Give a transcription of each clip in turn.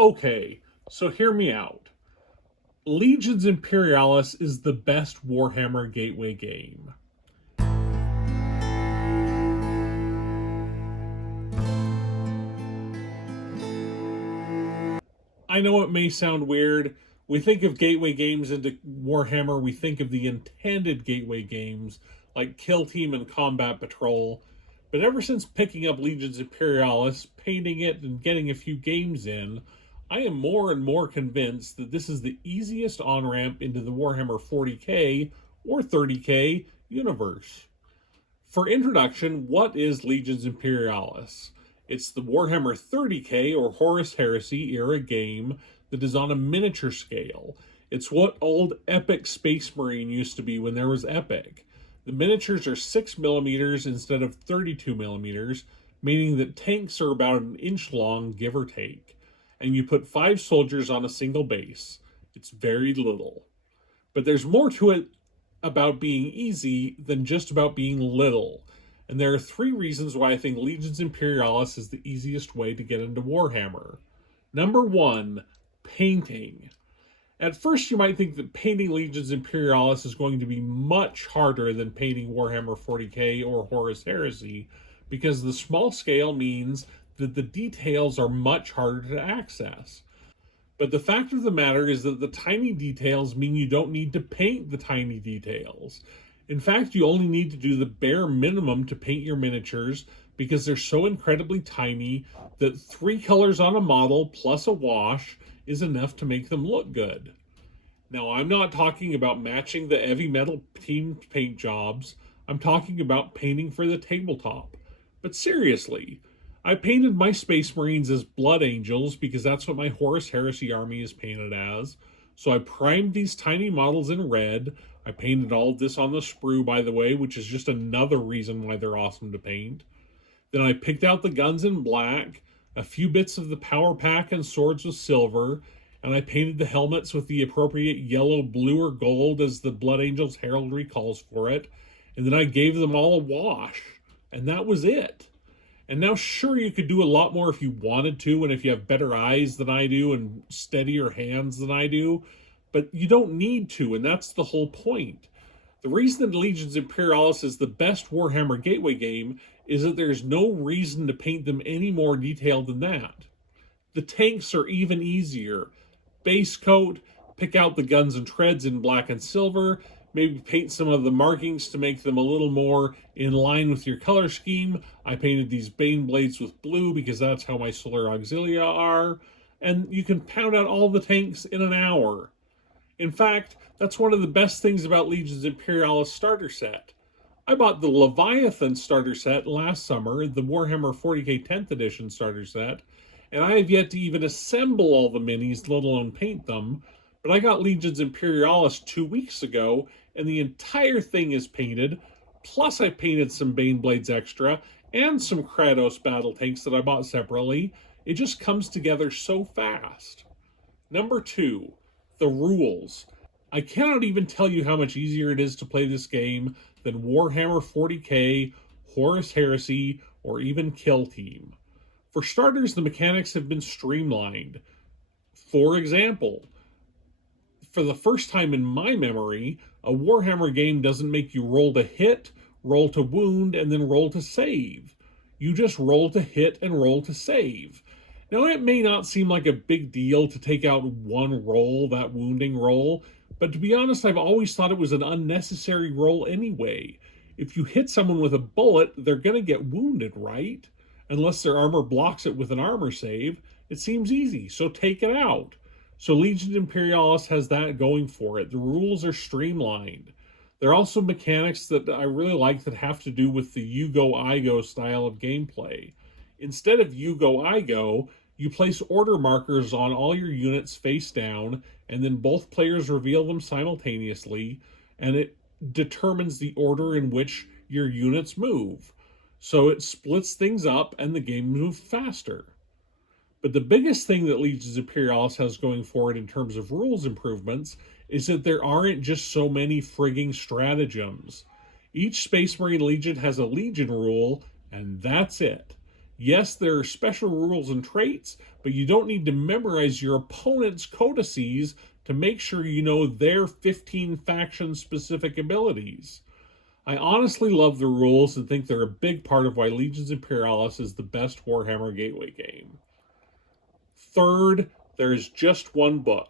Okay, so hear me out. Legions Imperialis is the best Warhammer Gateway game. I know it may sound weird. We think of Gateway games into Warhammer, we think of the intended Gateway games like Kill Team and Combat Patrol. But ever since picking up Legions Imperialis, painting it, and getting a few games in, I am more and more convinced that this is the easiest on ramp into the Warhammer 40k or 30k universe. For introduction, what is Legions Imperialis? It's the Warhammer 30k or Horus Heresy era game that is on a miniature scale. It's what old Epic Space Marine used to be when there was Epic. The miniatures are 6 millimeters instead of 32 millimeters, meaning that tanks are about an inch long, give or take. And you put 5 soldiers on a single base. It's very little. But there's more to it about being easy than just about being little. And there are 3 reasons why I think Legions Imperialis is the easiest way to get into Warhammer. Number 1, painting. At first, you might think that painting Legions Imperialis is going to be much harder than painting Warhammer 40k or Horus Heresy, because the small scale means that the details are much harder to access. But the fact of the matter is that the tiny details mean you don't need to paint the tiny details. In fact, you only need to do the bare minimum to paint your miniatures because they're so incredibly tiny that 3 colors on a model plus a wash is enough to make them look good. Now, I'm not talking about matching the heavy metal team paint jobs. I'm talking about painting for the tabletop. But seriously, I painted my Space Marines as Blood Angels because that's what my Horus Heresy army is painted as. So I primed these tiny models in red. I painted all of this on the sprue, by the way, which is just another reason why they're awesome to paint. Then I picked out the guns in black, a few bits of the power pack and swords with silver, and I painted the helmets with the appropriate yellow, blue, or gold as the Blood Angels heraldry calls for it. And then I gave them all a wash. And that was it. And now, sure, you could do a lot more if you wanted to, and if you have better eyes than I do and steadier hands than I do, but you don't need to, and that's the whole point. The reason that Legions Imperialis is the best Warhammer Gateway game is that there's no reason to paint them any more detailed than that. The tanks are even easier. Base coat, pick out the guns and treads in black and silver, maybe paint some of the markings to make them a little more in line with your color scheme. I painted these Bane blades with blue because that's how my Solar Auxilia are. And you can pound out all the tanks in an hour. In fact, that's one of the best things about Legions Imperialis starter set. I bought the Leviathan starter set last summer, the Warhammer 40k 10th edition starter set, and I have yet to even assemble all the minis, let alone paint them. But I got Legions Imperialis 2 weeks ago, and the entire thing is painted. Plus, I painted some Bane Blades extra and some Kratos battle tanks that I bought separately. It just comes together so fast. Number 2, the rules. I cannot even tell you how much easier it is to play this game than Warhammer 40k, Horus Heresy, or even Kill Team. For starters, the mechanics have been streamlined. For example, for the first time in my memory, a Warhammer game doesn't make you roll to hit, roll to wound, and then roll to save. You just roll to hit and roll to save. Now, it may not seem like a big deal to take out one roll, that wounding roll, but to be honest, I've always thought it was an unnecessary roll anyway. If you hit someone with a bullet, they're going to get wounded, right? Unless their armor blocks it with an armor save. It seems easy, so take it out. So Legion Imperialis has that going for it. The rules are streamlined. There are also mechanics that I really like that have to do with the you go, I go style of gameplay. Instead of you go, I go, you place order markers on all your units face down, and then both players reveal them simultaneously, and it determines the order in which your units move. So it splits things up, and the game moves faster. But the biggest thing that Legions Imperialis has going for it in terms of rules improvements is that there aren't just so many frigging stratagems. Each Space Marine Legion has a Legion rule, and that's it. Yes, there are special rules and traits, but you don't need to memorize your opponent's codices to make sure you know their 15 faction specific abilities. I honestly love the rules and think they're a big part of why Legions Imperialis is the best Warhammer Gateway game. Third, there's just one book.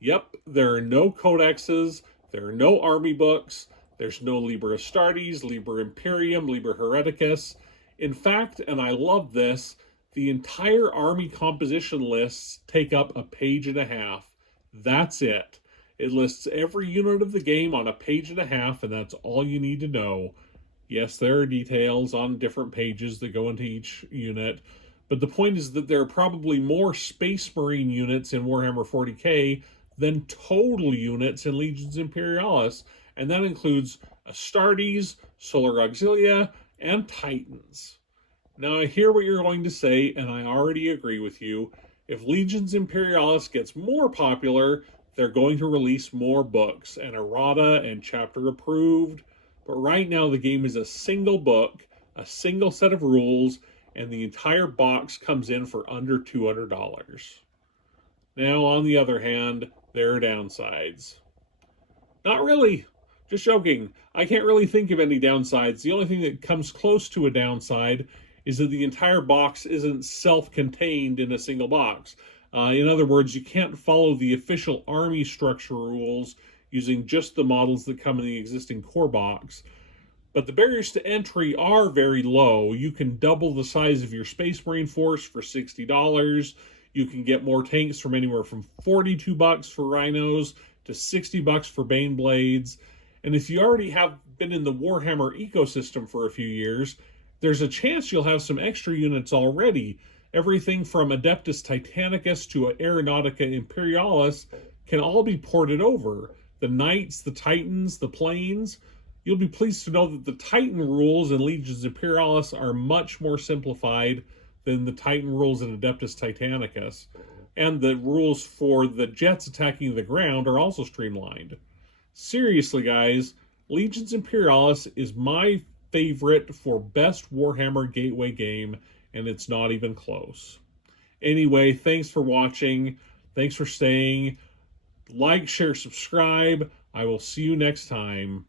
Yep, there are no codexes, there are no army books, there's no Liber Astartes, Liber Imperium, Liber Hereticus. In fact, and I love this, the entire army composition lists take up a page and a half. That's it. It lists every unit of the game on a page and a half, and that's all you need to know. Yes, there are details on different pages that go into each unit, but the point is that there are probably more Space Marine units in Warhammer 40k than total units in Legions Imperialis, and that includes Astartes, Solar Auxilia, and Titans. Now, I hear what you're going to say, and I already agree with you. If Legions Imperialis gets more popular, they're going to release more books, and errata and chapter approved. But right now, the game is a single book, a single set of rules, and the entire box comes in for under $200. Now, on the other hand, there are downsides. Not really. Just joking. I can't really think of any downsides. The only thing that comes close to a downside is that the entire box isn't self-contained in a single box. In other words, you can't follow the official army structure rules using just the models that come in the existing core box. But the barriers to entry are very low. You can double the size of your Space Marine force for $60. You can get more tanks from anywhere from $42 for Rhinos to $60 for Baneblades. And if you already have been in the Warhammer ecosystem for a few years, there's a chance you'll have some extra units already. Everything from Adeptus Titanicus to Aeronautica Imperialis can all be ported over. The Knights, the Titans, the Planes. You'll be pleased to know that the Titan rules in Legions Imperialis are much more simplified than the Titan rules in Adeptus Titanicus. And the rules for the jets attacking the ground are also streamlined. Seriously, guys, Legions Imperialis is my favorite for best Warhammer Gateway game, and it's not even close. Anyway, thanks for watching. Thanks for staying. Like, share, subscribe. I will see you next time.